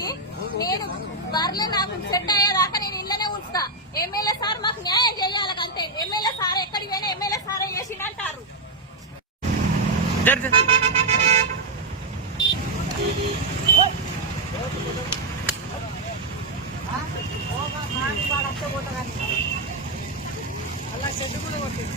ఉంది నేను బర్రె నాకు సెట్ అయ్యేదాకా నేను ఇళ్ళనే ఉంచుతా. ఎమ్మెల్యే సార్ మాకు న్యాయం చేయాలి అంతే. ఎమ్మెల్యే సార్ ఎక్కడి పోయినా ఎమ్మెల్యే సార్ చేసిండు అంటారు అలా చెడ్డు కూడా కొట్టింది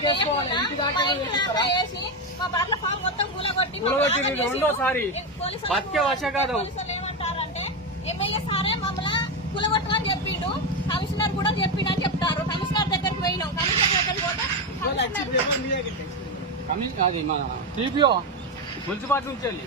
స్కూల్ వాడకి వేయకుండా మా ఇంటి దాకా వేసి మా బర్ల ఫామ్ మొత్తం కూలగొట్టి కూలగొట్టి రెండోసారి. బతికే. పోలీసులు ఏమంటారంటే ఎమ్మెల్యే సారే మమ్మల్ని కూలగొట్టమని చెప్పిండు. కమిషనర్ కూడా చెప్పిండు అని చెప్తారు. కమిషనర్ దగ్గరికి పోయినాం. కమిషనర్ దగ్గరికి పోతే కమిషనర్ కమిషన్ అది మన టీపీఓ మున్సిపాలిటీ నుంచి వెళ్ళి.